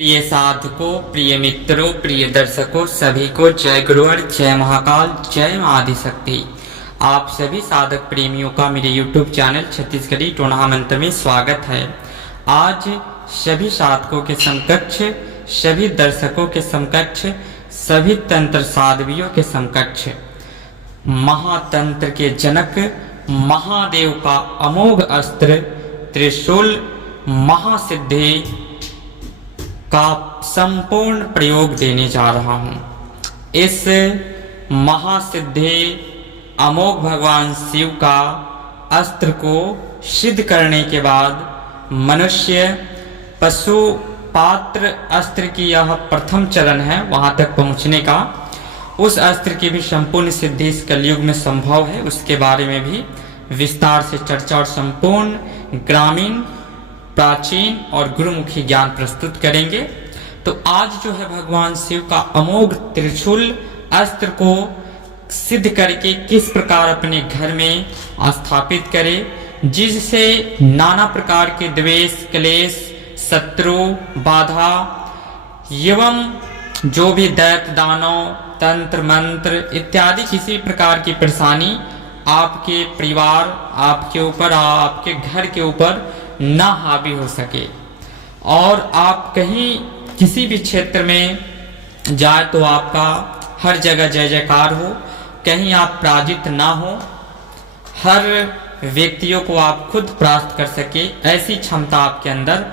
प्रिय साधकों, प्रिय मित्रों, प्रिय दर्शकों, सभी को जय गुरुवर, जय महाकाल, जय मां आदिशक्ति। आप सभी साधक प्रेमियों का मेरे YouTube चैनल छत्तीसगढ़ी टोना मंत्र में स्वागत है। आज सभी साधकों के समकक्ष, सभी दर्शकों के समकक्ष, सभी तंत्र साध्वियों के समकक्ष महातंत्र के जनक महादेव का अमोघ अस्त्र त्रिशूल महासिद्धि का संपूर्ण प्रयोग देने जा रहा हूं। इस महासिद्धि अमोघ भगवान शिव का अस्त्र को सिद्ध करने के बाद मनुष्य पशु पात्र अस्त्र की यह प्रथम चरण है वहां तक पहुंचने का। उस अस्त्र की भी संपूर्ण सिद्धि इस कलयुग में संभव है, उसके बारे में भी विस्तार से चर्चा और संपूर्ण ग्रामीण, प्राचीन और गुरुमुखी ज्ञान प्रस्तुत करेंगे। तो आज जो है भगवान शिव का अमोघ त्रिशूल अस्त्र को सिद्ध करके किस प्रकार अपने घर में स्थापित करें, जिससे नाना प्रकार के द्वेष, क्लेश, शत्रु, बाधा एवं जो भी दैत्य, दानव, तंत्र, मंत्र इत्यादि किसी प्रकार की परेशानी आपके परिवार, आपके ऊपर, आपके घर के ऊपर ना हावी हो सके और आप कहीं किसी भी क्षेत्र में जाए तो आपका हर जगह जय जयकार हो, कहीं आप पराजित ना हो, हर व्यक्तियों को आप खुद परास्त कर सके, ऐसी क्षमता आपके अंदर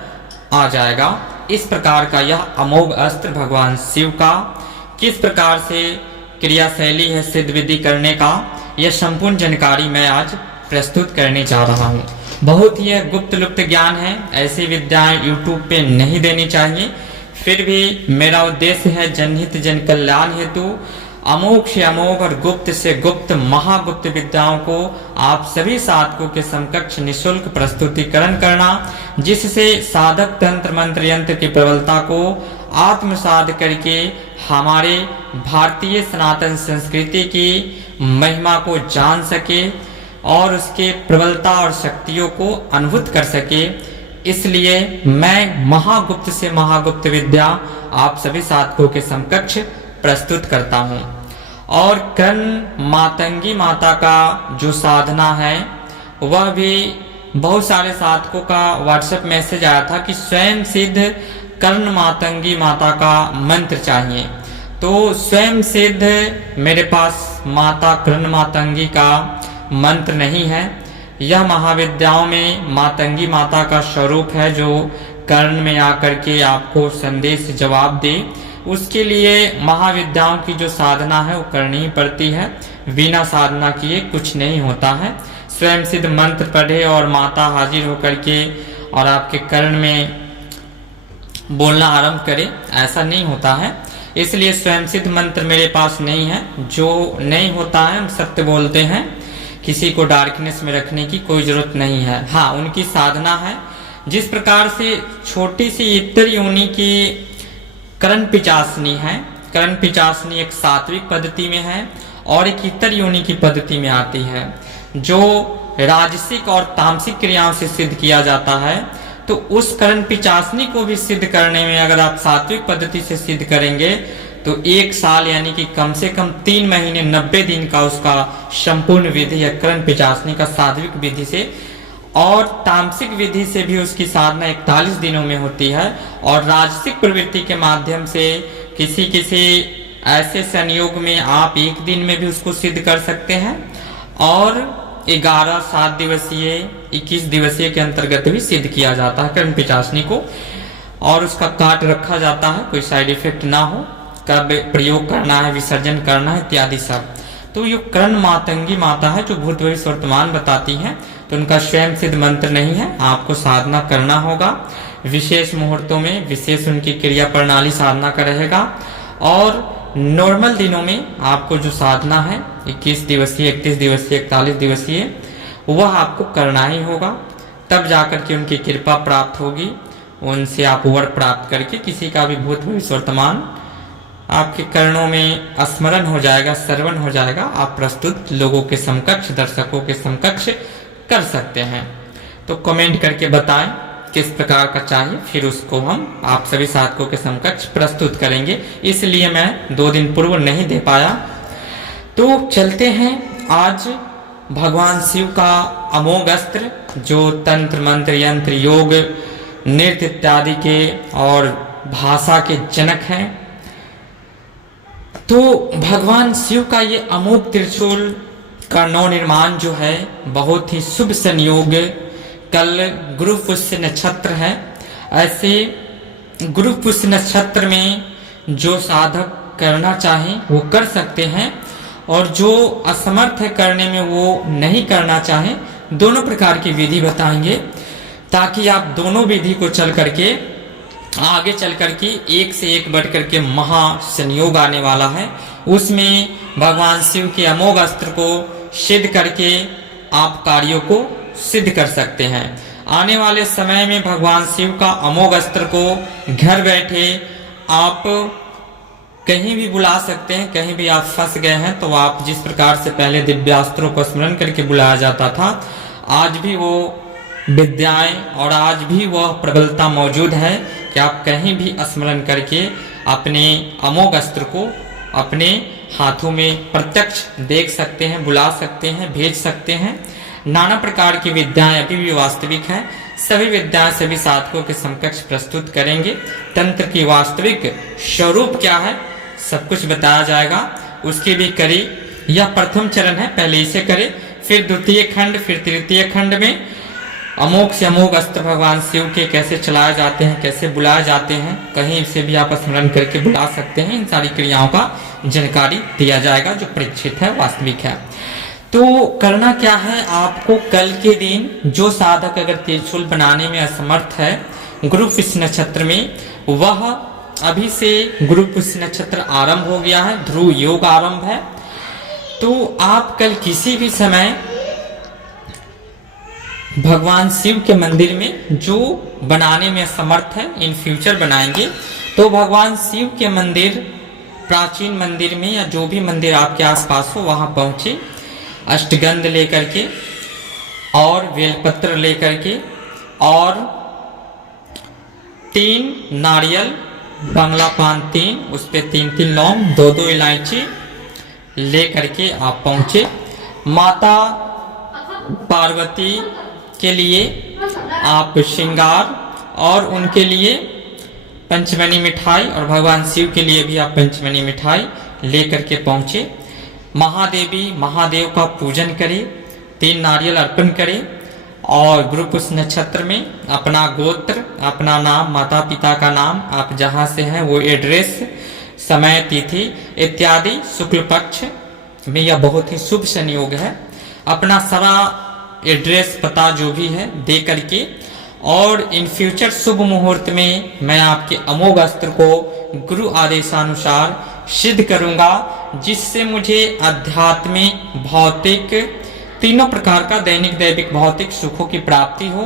आ जाएगा। इस प्रकार का यह अमोघ अस्त्र भगवान शिव का किस प्रकार से क्रियाशैली है सिद्ध विधि करने का, यह संपूर्ण जानकारी मैं आज प्रस्तुत करने जा रहा हूँ। बहुत ही गुप्त लुप्त ज्ञान है, ऐसी विद्याएं YouTube पे नहीं देनी चाहिए। फिर भी मेरा उद्देश्य है जनहित जन कल्याण हेतु अमोघ से अमोघ और गुप्त से गुप्त महागुप्त विद्याओं को आप सभी साधकों के समकक्ष निःशुल्क प्रस्तुतिकरण करना, जिससे साधक तंत्र मंत्र यंत्र की प्रबलता को आत्मसात करके हमारे भारतीय सनातन संस्कृति की महिमा को जान सके और उसके प्रबलता और शक्तियों को अनुभूत कर सके। इसलिए मैं महागुप्त से महागुप्त विद्या आप सभी साधकों के समकक्ष प्रस्तुत करता हूँ। और कर्ण मातंगी माता का जो साधना है वह भी बहुत सारे साधकों का व्हाट्सएप मैसेज आया था कि स्वयं सिद्ध कर्ण मातंगी माता का मंत्र चाहिए। तो स्वयं सिद्ध मेरे पास माता कर्ण मातंगी का मंत्र नहीं है। यह महाविद्याओं में मातंगी माता का स्वरूप है जो कर्ण में आकर के आपको संदेश जवाब दे। उसके लिए महाविद्याओं की जो साधना है वो करनी ही पड़ती है, बिना साधना किए कुछ नहीं होता है। स्वयं सिद्ध मंत्र पढ़े और माता हाजिर होकर के और आपके कर्ण में बोलना आरंभ करे, ऐसा नहीं होता है। इसलिए स्वयं सिद्ध मंत्र मेरे पास नहीं है। जो नहीं होता है हम सत्य बोलते हैं, किसी को डार्कनेस में रखने की कोई जरूरत नहीं है। हाँ, उनकी साधना है। जिस प्रकार से छोटी सी इतर योनि की करण पिचासनी है, करण पिचासनी एक सात्विक पद्धति में है और एक इतर योनि की पद्धति में आती है, जो राजसिक और तामसिक क्रियाओं से सिद्ध किया जाता है। तो उस करण पिचासनी को भी सिद्ध करने में अगर आप सात्विक पद्धति से सिद्ध करेंगे तो 1 साल यानी कि कम से कम 3 महीने 90 दिन का उसका संपूर्ण विधि है करण पिचासनी का सात्विक विधि से, और तामसिक विधि से भी उसकी साधना 41 दिनों में होती है। और राजसिक प्रवृत्ति के माध्यम से किसी किसी ऐसे संयोग में आप 1 दिन में भी उसको सिद्ध कर सकते हैं और 11, 7 दिवसीय, 21 दिवसीय के अंतर्गत भी सिद्ध किया जाता है कर्ण पिचासनी को। और उसका काट रखा जाता है, कोई साइड इफेक्ट ना हो, कब प्रयोग करना है, विसर्जन करना है इत्यादि सब। तो ये कर्ण मातंगी माता है जो भूत भविष्य वर्तमान बताती है। तो उनका स्वयं सिद्ध मंत्र नहीं है, आपको साधना करना होगा। विशेष मुहूर्तों में विशेष उनकी क्रिया प्रणाली साधना का रहेगा और नॉर्मल दिनों में आपको जो साधना है 21 दिवसीय, 31 दिवसीय, 41 दिवसीय, वह आपको करना ही होगा। तब जाकर के उनकी कृपा प्राप्त होगी, उनसे आप वर प्राप्त करके किसी का भी भूत भविष्य वर्तमान आपके कर्णों में स्मरण हो जाएगा, श्रवण हो जाएगा। आप प्रस्तुत लोगों के समकक्ष, दर्शकों के समकक्ष कर सकते हैं। तो कमेंट करके बताएं किस प्रकार का चाहिए, फिर उसको हम आप सभी साधकों के समकक्ष प्रस्तुत करेंगे। इसलिए मैं 2 दिन पूर्व नहीं दे पाया। तो चलते हैं आज भगवान शिव का अमोघ अस्त्र, जो तंत्र मंत्र यंत्र योग नृत्य इत्यादि के और भाषा के जनक हैं। तो भगवान शिव का ये अमोघ त्रिशूल का नवनिर्माण जो है बहुत ही शुभ संयोग, कल गुरु पुष्य नक्षत्र है। ऐसे गुरु पुष्य नक्षत्र में जो साधक करना चाहे वो कर सकते हैं, और जो असमर्थ है करने में वो नहीं करना चाहे। दोनों प्रकार की विधि बताएंगे, ताकि आप दोनों विधि को चल करके आगे चल करके एक से एक बढ़ करके महा संयोग आने वाला है। उसमें भगवान शिव के अमोघ अस्त्र को सिद्ध करके आप कार्यों को सिद्ध कर सकते हैं। आने वाले समय में भगवान शिव का अमोघ अस्त्र को घर बैठे आप कहीं भी बुला सकते हैं। कहीं भी आप फंस गए हैं तो आप जिस प्रकार से पहले दिव्यास्त्रों को स्मरण करके बुलाया जाता था, आज भी वो विद्याएं और आज भी वह प्रबलता मौजूद है कि आप कहीं भी स्मरण करके अपने अमोघ अस्त्र को अपने हाथों में प्रत्यक्ष देख सकते हैं, बुला सकते हैं, भेज सकते हैं। नाना प्रकार की विद्याएं अभी भी वास्तविक हैं। सभी विद्याएं सभी साधकों के समकक्ष प्रस्तुत करेंगे। तंत्र की वास्तविक स्वरूप क्या है सब कुछ बताया जाएगा। उसकी भी करी, यह प्रथम चरण है, पहले इसे करें, फिर द्वितीय खंड, फिर तृतीय खंड में अमोघ से अमोघ अस्त्र भगवान शिव के कैसे चलाए जाते हैं, कैसे बुलाए जाते हैं, कहीं से भी आप स्मरण करके बुला सकते हैं। इन सारी क्रियाओं का जानकारी दिया जाएगा जो परीक्षित है, वास्तविक है। तो करना क्या है आपको, कल के दिन जो साधक अगर त्रिशूल बनाने में असमर्थ है गुरु पुष्य नक्षत्र में, वह अभी से गुरु पुष्य नक्षत्र आरंभ हो गया है, ध्रुव योग आरंभ है। तो आप कल किसी भी समय भगवान शिव के मंदिर में जो बनाने में समर्थ है, इन फ्यूचर बनाएंगे, तो भगवान शिव के मंदिर, प्राचीन मंदिर में या जो भी मंदिर आपके आसपास हो वहां पहुंचे, अष्टगंध लेकर के और बेलपत्र लेकर के और 3 नारियल, बंगला पान 3, उस पे 3-3 लौंग, 2-2 इलायची लेकर के आप पहुंचे। माता पार्वती के लिए आप श्रृंगार और उनके लिए पंचमनी मिठाई, और भगवान शिव के लिए भी आप पंचमनी मिठाई लेकर के पहुंचे। महादेवी महादेव का पूजन करें, 3 नारियल अर्पण करें, और गुरु पुष्य नक्षत्र में अपना गोत्र, अपना नाम, माता पिता का नाम, आप जहां से हैं वो एड्रेस, समय, तिथि इत्यादि, शुक्ल पक्ष में यह बहुत ही शुभ संयोग है, अपना सारा एड्रेस पता जो भी है दे करके, और इन फ्यूचर शुभ मुहूर्त में मैं आपके अमोघ अस्त्र को गुरु आदेशानुसार सिद्ध करूंगा, जिससे मुझे आध्यात्मिक, भौतिक, तीनों प्रकार का दैनिक दैविक भौतिक सुखों की प्राप्ति हो,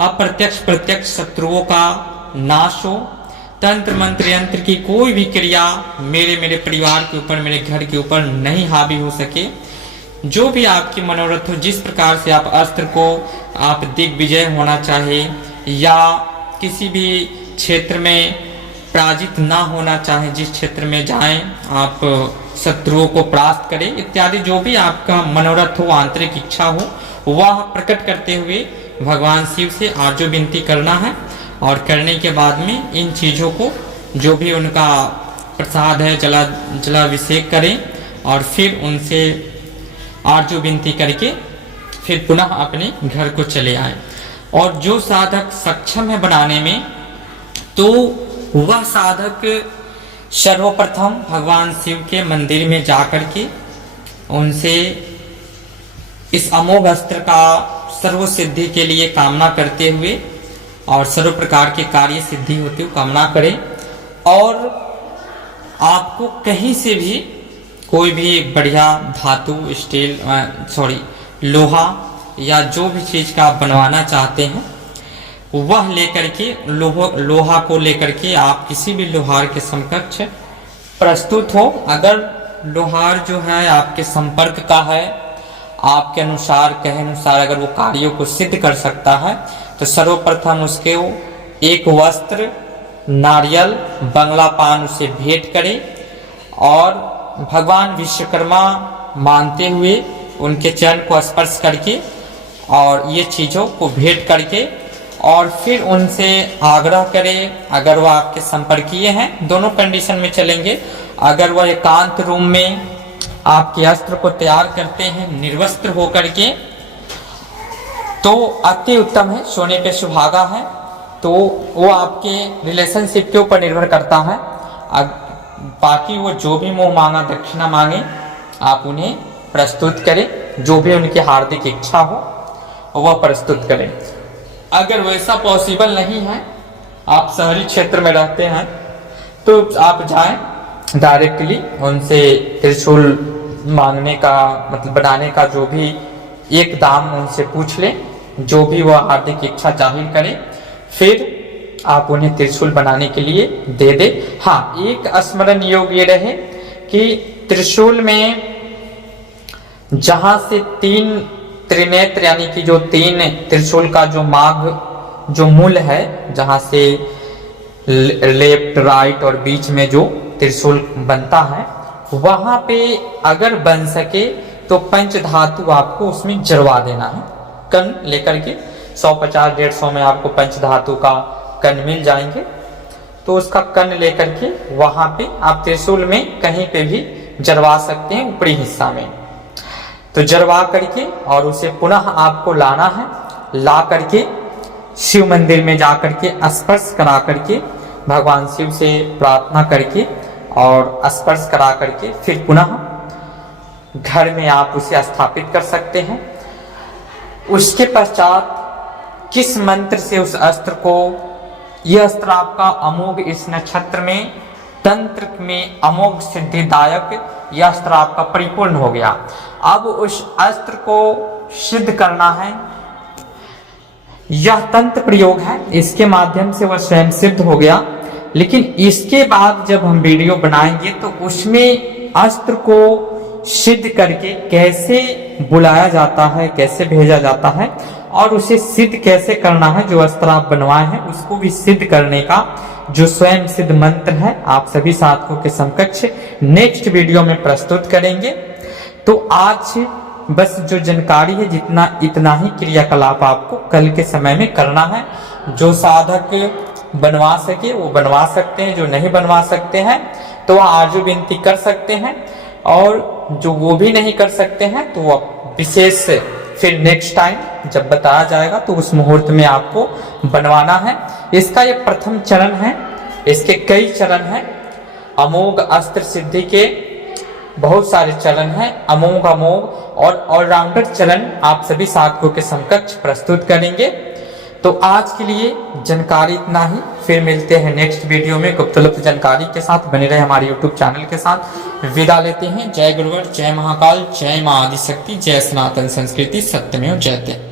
अप्रत्यक्ष प्रत्यक्ष शत्रुओं का नाश हो, तंत्र मंत्र यंत्र की कोई भी क्रिया मेरे परिवार के ऊपर, मेरे घर के ऊपर नहीं हावी हो सके। जो भी आपकी मनोरथ हो, जिस प्रकार से आप अस्त्र को आप दिग्विजय होना चाहे या किसी भी क्षेत्र में पराजित ना होना चाहे, जिस क्षेत्र में जाएं आप शत्रुओं को परास्त करें इत्यादि, जो भी आपका मनोरथ हो, आंतरिक इच्छा हो, वह प्रकट करते हुए भगवान शिव से आर्जो विनती करना है। और करने के बाद में इन चीज़ों को जो भी उनका प्रसाद है जलाभिषेक करें, और फिर उनसे आर्जो विनती करके फिर पुनः अपने घर को चले आए। और जो साधक सक्षम है बनाने में, तो वह साधक सर्वप्रथम भगवान शिव के मंदिर में जाकर के उनसे इस अमोघ अस्त्र का सर्व सिद्धि के लिए कामना करते हुए और सर्व प्रकार के कार्य सिद्धि होती हुई कामना करें। और आपको कहीं से भी कोई भी एक बढ़िया धातु, स्टील, लोहा या जो भी चीज़ का आप बनवाना चाहते हैं वह लेकर के लोहा को लेकर के आप किसी भी लोहार के समकक्ष प्रस्तुत हो। अगर लोहार जो है आपके संपर्क का है, आपके अनुसार कहे अनुसार अगर वो कार्यों को सिद्ध कर सकता है, तो सर्वप्रथम उसके एक वस्त्र, नारियल, बंगला पान उसे भेंट करें और भगवान विश्वकर्मा मानते हुए उनके चरण को स्पर्श करके और ये चीज़ों को भेंट करके और फिर उनसे आग्रह करें, अगर वह आपके संपर्कीय हैं, दोनों कंडीशन में चलेंगे। अगर वह एकांत रूम में आपके अस्त्र को तैयार करते हैं निर्वस्त्र होकर के तो अति उत्तम है, सोने पे सुहागा है। तो वो आपके रिलेशनशिप के ऊपर निर्भर करता है। बाकी वो जो भी मुँह मांगा दक्षिणा मांगे आप उन्हें प्रस्तुत करें, जो भी उनकी हार्दिक इच्छा हो वह प्रस्तुत करें। अगर वैसा पॉसिबल नहीं है, आप शहरी क्षेत्र में रहते हैं, तो आप जाएं डायरेक्टली उनसे त्रिशूल मांगने का मतलब बनाने का जो भी एक दाम उनसे पूछ लें, जो भी वह हार्दिक इच्छा जाहिर करें, फिर आप उन्हें त्रिशूल बनाने के लिए दे दे। हाँ, एक स्मरण योग ये रहे कि त्रिशूल में जहां से 3 त्रिनेत्र यानी कि जो 3 त्रिशूल का जो मार्ग जो मूल है, जहां से लेफ्ट राइट और बीच में जो त्रिशूल बनता है, वहां पे अगर बन सके तो पंच धातु आपको उसमें जरवा देना है। कण लेकर के 150-150 में आपको पंच धातु का कण मिल जाएंगे, तो उसका कण लेकर के वहां पे आप त्रिशूल में कहीं पे भी जरवा सकते हैं, ऊपरी हिस्सा में। तो जरवा करके और उसे पुनः आपको लाना है, ला करके शिव मंदिर में जा करके स्पर्श करा करके भगवान शिव से प्रार्थना करके और स्पर्श करा करके फिर पुनः घर में आप उसे स्थापित कर सकते हैं। उसके पश्चात किस मंत्र से उस अस्त्र को, यह अस्त्र आपका अमोघ इस नक्षत्र में तंत्र में अमोघ सिद्धिदायक यह अस्त्र आपका परिपूर्ण हो गया। अब उस अस्त्र को सिद्ध करना है, यह तंत्र प्रयोग है, इसके माध्यम से वह स्वयं सिद्ध हो गया। लेकिन इसके बाद जब हम वीडियो बनाएंगे तो उसमें अस्त्र को सिद्ध करके कैसे बुलाया जाता है, कैसे भेजा जाता है और उसे सिद्ध कैसे करना है, जो अस्त्र आप बनवाए हैं उसको भी सिद्ध करने का जो स्वयं सिद्ध मंत्र है आप सभी साधकों के समकक्ष नेक्स्ट वीडियो में प्रस्तुत करेंगे। तो आज बस जो जानकारी है इतना ही क्रियाकलाप आपको कल के समय में करना है। जो साधक बनवा सके वो बनवा सकते हैं, जो नहीं बनवा सकते हैं तो वह आरजू विनती कर सकते हैं, और जो वो भी नहीं कर सकते हैं तो वह विशेष फिर नेक्स्ट टाइम जब बताया जाएगा तो उस मुहूर्त में आपको बनवाना है। इसका ये प्रथम चरण है, इसके कई चरण हैं। अमोघ अस्त्र सिद्धि के बहुत सारे चरण हैं, अमोघ और ऑलराउंडर चरण आप सभी साधकों के समकक्ष प्रस्तुत करेंगे। तो आज के लिए जानकारी इतना ही, फिर मिलते हैं नेक्स्ट वीडियो में गुप्तलुप्त जानकारी के साथ। बने रहे हमारे यूट्यूब चैनल के साथ। विदा लेते हैं। जय गुरुवर, जय महाकाल, जय मां आदिशक्ति, जय सनातन संस्कृति, सत्यमेव जयते।